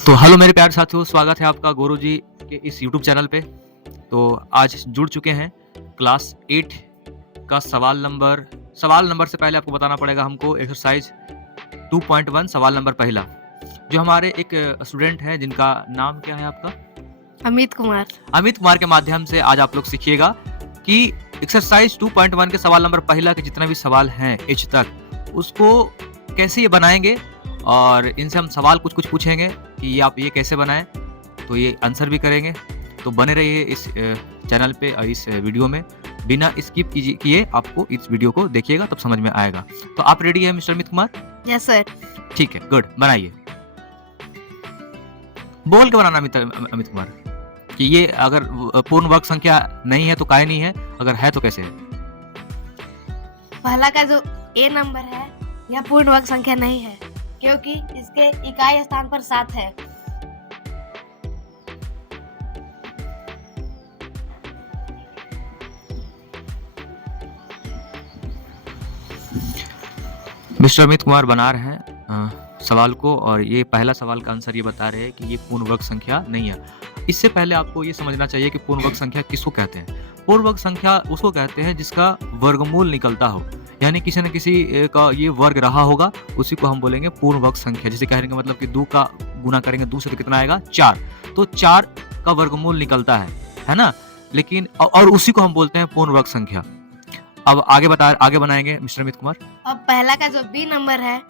तो हेलो मेरे प्यारे साथियों, स्वागत है आपका गौरव जी के इस यूट्यूब चैनल पे। तो आज जुड़ चुके हैं क्लास 8 का सवाल नंबर से पहले आपको बताना पड़ेगा हमको एक्सरसाइज 2.1 सवाल नंबर पहला, जो हमारे एक स्टूडेंट हैं जिनका नाम क्या है आपका? अमित कुमार। अमित कुमार के माध्यम से आज आप लोग सीखिएगा कि एक्सरसाइज 2.1 के सवाल नंबर पहला के जितना भी सवाल हैं एच तक, उसको कैसे ये बनाएंगे और इनसे हम सवाल कुछ पूछेंगे कि ये आप ये कैसे बनाएं, तो ये आंसर भी करेंगे। तो बने रहिए इस चैनल पे और इस वीडियो में, बिना स्किप किए आपको इस वीडियो को देखिएगा तब समझ में आएगा। तो आप रेडी है mister Amit Kumar? Yes sir. ठीक है, गुड, बनाइए। बोल के बनाना अमित कुमार कि ये अगर पूर्ण वर्ग संख्या नहीं है तो काहे नहीं है, अगर है तो कैसे है। पहला का जो ए नंबर है यह पूर्ण वर्ग संख्या नहीं है, क्योंकि इसके इकाई स्थान पर 7 है। मिस्टर अमित कुमार बना रहे हैं सवाल को, और ये पहला सवाल का आंसर ये बता रहे हैं कि ये पूर्ण वर्ग संख्या नहीं है। इससे पहले आपको ये समझना चाहिए कि पूर्ण वर्ग संख्या किसको कहते हैं। पूर्ण वर्ग संख्या उसको कहते हैं जिसका वर्गमूल निकलता हो, यानी किसी न किसी का ये वर्ग रहा होगा, उसी को हम बोलेंगे पूर्ण वर्ग संख्या। जैसे कहने का मतलब कि 2 का गुना करेंगे 2 से तो कितना आएगा 4, तो 4 का वर्गमूल निकलता है ना। लेकिन और उसी को हम बोलते हैं पूर्ण वर्ग संख्या। अब आगे बनाएंगे मिस्टर अमित कुमार। अब पहला का जो बी नंबर है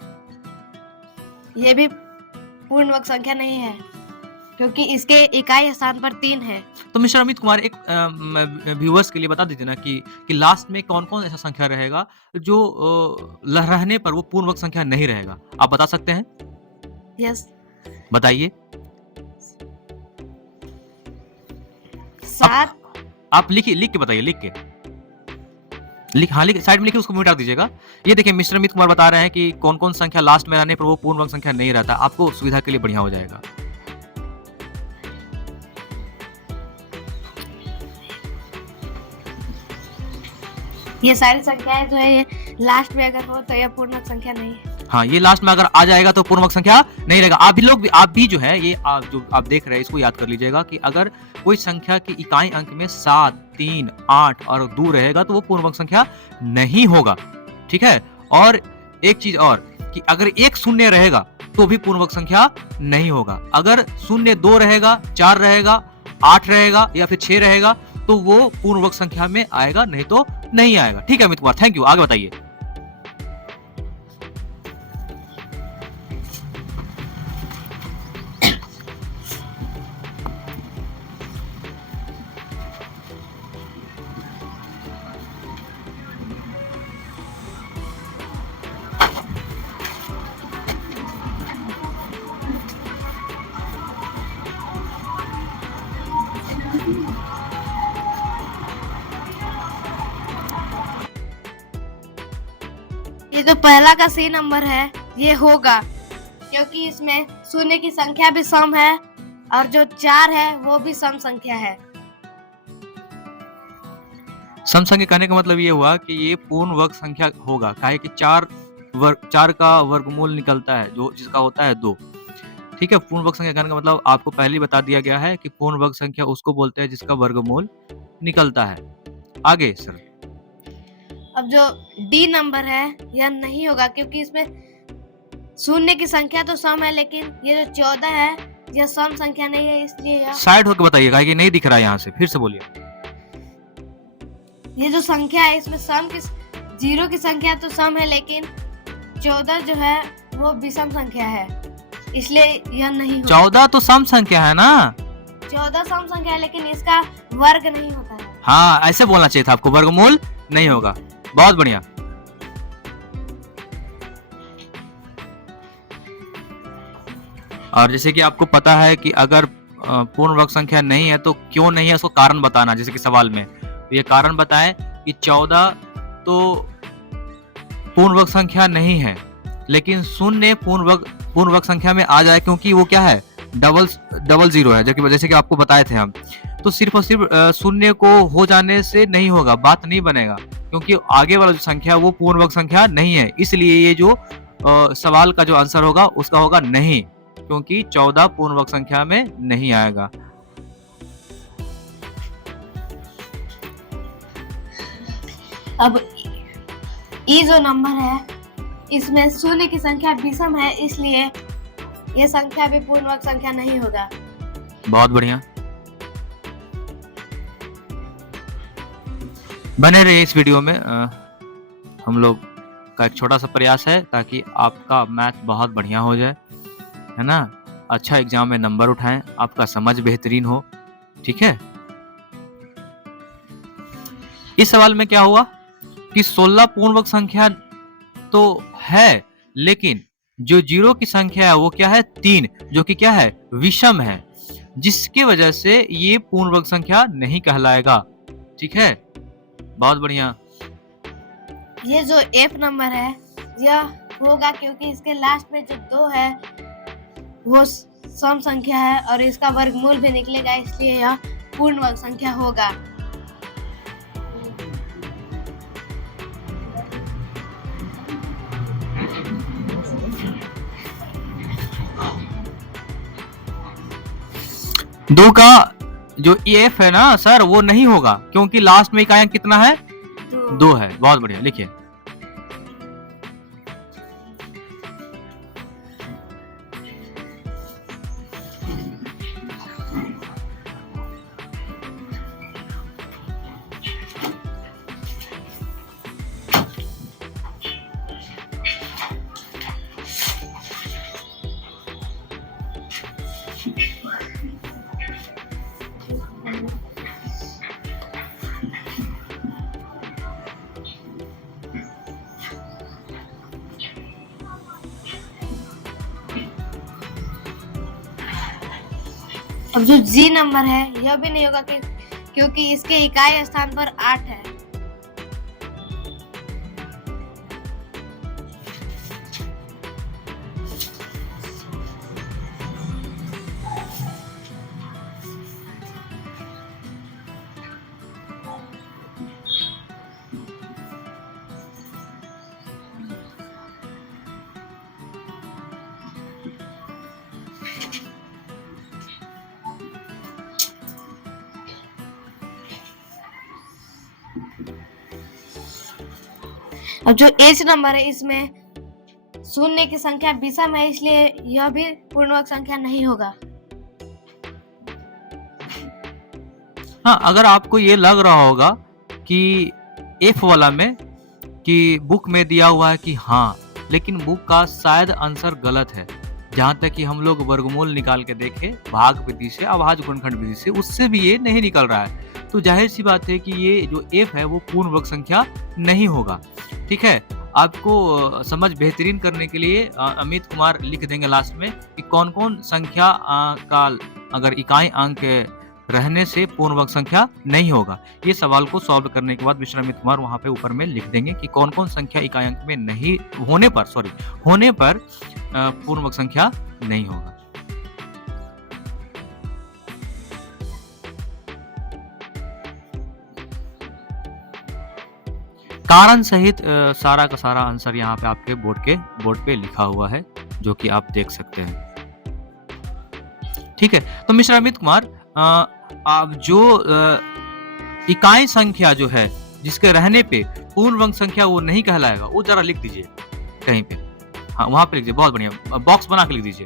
ये भी पूर्ण वर्ग संख्या नहीं है, क्योंकि इसके इकाई स्थान पर 3 है। तो मिस्टर अमित कुमार एक व्यूअर्स के लिए बता दीजिए ना कि लास्ट में कौन-कौन ऐसा संख्या रहेगा जो रहने पर वो पूर्ण वर्ग संख्या नहीं रहेगा, आप बता सकते हैं? यस। बताइए। 7। आप लिख के बताइए, लिख साइड में लिखिए, उसको मिटा दीजिएगा। ये देखिए मिस्टर अमित कुमार बता रहे हैं कि कौन-कौन संख्या लास्ट में रहने पर वो पूर्ण वर्ग संख्या नहीं रहता। आपको सुविधा के लिए बढ़िया हो जाएगा। ये सारी संख्याएं जो है ये लास्ट में अगर हो तो यह पूर्ण वर्ग संख्या नहीं है। हाँ, ये लास्ट में अगर आ जाएगा तो पूर्ण वर्ग संख्या नहीं रहेगा। आप भी जो है ये जो आप देख रहे हैं इसको याद कर लीजिएगा कि अगर कोई संख्या की इकाई अंक में 7, 3, 8 और 2 रहेगा तो वो पूर्ण वर्ग संख्या नहीं होगा, ठीक है। और एक चीज और कि अगर एक शून्य रहेगा तो भी पूर्ण वर्ग संख्या नहीं होगा। अगर शून्य 2 रहेगा, 4 रहेगा, 8 रहेगा या फिर 6 रहेगा तो वो पूर्ण वर्ग संख्या में आएगा, नहीं तो नहीं आएगा। ठीक है अमित कुमार, थैंक यू। आगे बताइए। ये जो पहला का सी नंबर है ये होगा, क्योंकि इसमें शून्य की संख्या भी सम है और जो 4 है वो भी सम संख्या है। सम संख्या कहने का मतलब ये हुआ कि ये पूर्ण वर्ग संख्या होगा, काहे कि 4 का वर्गमूल निकलता है जो जिसका होता है 2। ठीक है, पूर्ण वर्ग संख्या कहने का मतलब आपको पहले ही बता दिया गया है कि पूर्ण वर्ग संख्या उसको बोलते हैं जिसका वर्गमूल निकलता है। आगे सर। अब जो डी नंबर है यह नहीं होगा, क्योंकि इसमें शून्य की संख्या तो सम है, लेकिन ये जो 14 है यह सम संख्या नहीं है, इसलिए यह साइड होकर बताइएगा कि नहीं दिख रहा है यहाँ से, फिर से बोलिए। ये जो संख्या है इसमें सम की 0 की संख्या तो सम है, लेकिन 14 जो है वो विषम संख्या है, इसलिए यह नहीं होगा। 14 तो सम संख्या है ना। 14 सम संख्या है, लेकिन इसका वर्ग नहीं होता है। हाँ, ऐसे बोलना चाहिए था आपको, वर्गमूल नहीं होगा। बहुत बढ़िया। और जैसे कि आपको पता है कि अगर पूर्ण वर्ग संख्या नहीं है तो क्यों नहीं है उसको कारण बताना, जैसे कि सवाल में तो ये कारण बताएं कि 14 तो पूर्ण वर्ग संख्या नहीं है, लेकिन शून्य पूर्ण वर्ग संख्या में आ जाए, क्योंकि वो क्या है डबल जीरो है, जैसे कि आपको बताए थे हम। तो सिर्फ और सिर्फ शून्य को हो जाने से नहीं होगा, बात नहीं बनेगा, क्योंकि आगे वाला जो संख्या वो पूर्ण वर्ग संख्या नहीं है। इसलिए ये जो सवाल का जो आंसर होगा उसका होगा नहीं, क्योंकि 14 पूर्णवर्ग संख्या में नहीं आएगा। अब ई जो नंबर है इसमें शून्य की संख्या विषम है, इसलिए ये संख्या भी पूर्णवर्ग संख्या नहीं होगा। बहुत बढ़िया। बने रहिए इस वीडियो में। हम लोग का एक छोटा सा प्रयास है ताकि आपका मैथ बहुत बढ़िया हो जाए, है ना। अच्छा एग्जाम में नंबर उठाएं, आपका समझ बेहतरीन हो, ठीक है। इस सवाल में क्या हुआ कि 16 पूर्णवर्ग संख्या तो है, लेकिन जो जीरो की संख्या है वो क्या है 3, जो कि क्या है विषम है, जिसकी वजह से ये पूर्णवर्ग संख्या नहीं कहलाएगा, ठीक है। बहुत बढ़िया। ये जो एफ नंबर है यह होगा क्योंकि इसके लास्ट में जो 2 है वो सम संख्या है और इसका वर्गमूल भी निकलेगा, इसलिए यह पूर्णवर्ग संख्या होगा। दो का जो एफ है ना सर वो नहीं होगा क्योंकि लास्ट में इकाई अंक कितना है 2 है। बहुत बढ़िया, लिखिए। अब जो जी नंबर है यह भी नहीं होगा क्योंकि इसके इकाई स्थान पर 8 है। अब जो एच नंबर है इसमें शून्य की संख्या विषम है, इसलिए यह भी पूर्णवर्ग संख्या नहीं होगा। हाँ, अगर आपको ये लग रहा होगा कि एफ वाला में कि बुक में दिया हुआ है कि हाँ, लेकिन बुक का शायद आंसर गलत है। जहाँ तक कि हम लोग वर्गमूल निकाल के देखे भाग विधि से, अभाज्य गुणनखंड विधि से, उससे भी ये नहीं निकल रहा है। तो जाहिर सी बात है कि ये जो एफ है वो पूर्णवर्ग संख्या नहीं होगा, ठीक है। आपको समझ बेहतरीन करने के लिए अमित कुमार लिख देंगे लास्ट में कि कौन कौन संख्या का अगर इकाई अंक रहने से पूर्णवर्ग संख्या नहीं होगा। ये सवाल को सॉल्व करने के बाद मिस्टर अमित कुमार वहां पे ऊपर में लिख देंगे कि कौन कौन संख्या इकाई अंक में नहीं होने पर पूर्णवर्ग संख्या नहीं होगा। कारण सहित सारा का सारा आंसर यहाँ पे आपके बोर्ड पे लिखा हुआ है, जो कि आप देख सकते हैं, ठीक है। तो मिस्टर अमित कुमार, आप जो इकाई संख्या जो है जिसके रहने पे पूर्णवर्ग संख्या वो नहीं कहलाएगा, वो जरा लिख दीजिए कहीं पे। हाँ, वहां पे लिख दीजिए, बहुत बढ़िया, बॉक्स बना के लिख दीजिए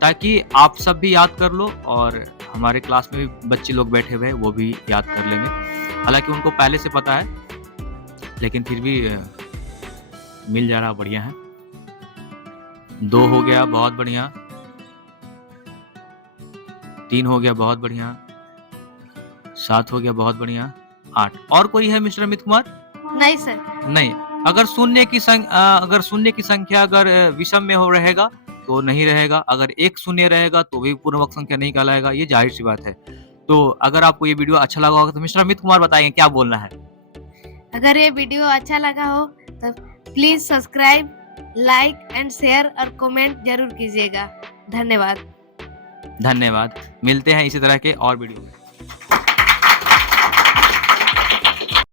ताकि आप सब भी याद कर लो और हमारे क्लास में भी बच्चे लोग बैठे हुए हैं वो भी याद कर लेंगे। हालांकि उनको पहले से पता है, लेकिन फिर भी मिल जा रहा, बढ़िया है। 2 हो गया, बहुत बढ़िया। 3 हो गया, बहुत बढ़िया। 7 हो गया, बहुत बढ़िया। 8 और कोई है मिस्टर अमित कुमार? नहीं सर। नहीं। अगर शून्य की संख्या अगर विषम में हो रहेगा तो नहीं रहेगा, अगर एक शून्य रहेगा तो भी पूर्णवर्ग संख्या नहीं कहलाएगा, ये जाहिर सी बात है। तो अगर आपको ये वीडियो अच्छा लगा होगा तो मिस्टर अमित कुमार बताएंगे क्या बोलना है। अगर ये वीडियो अच्छा लगा हो तो please subscribe, like and share और कमेंट जरूर कीजिएगा। धन्यवाद। मिलते हैं इसी तरह के और वीडियो में।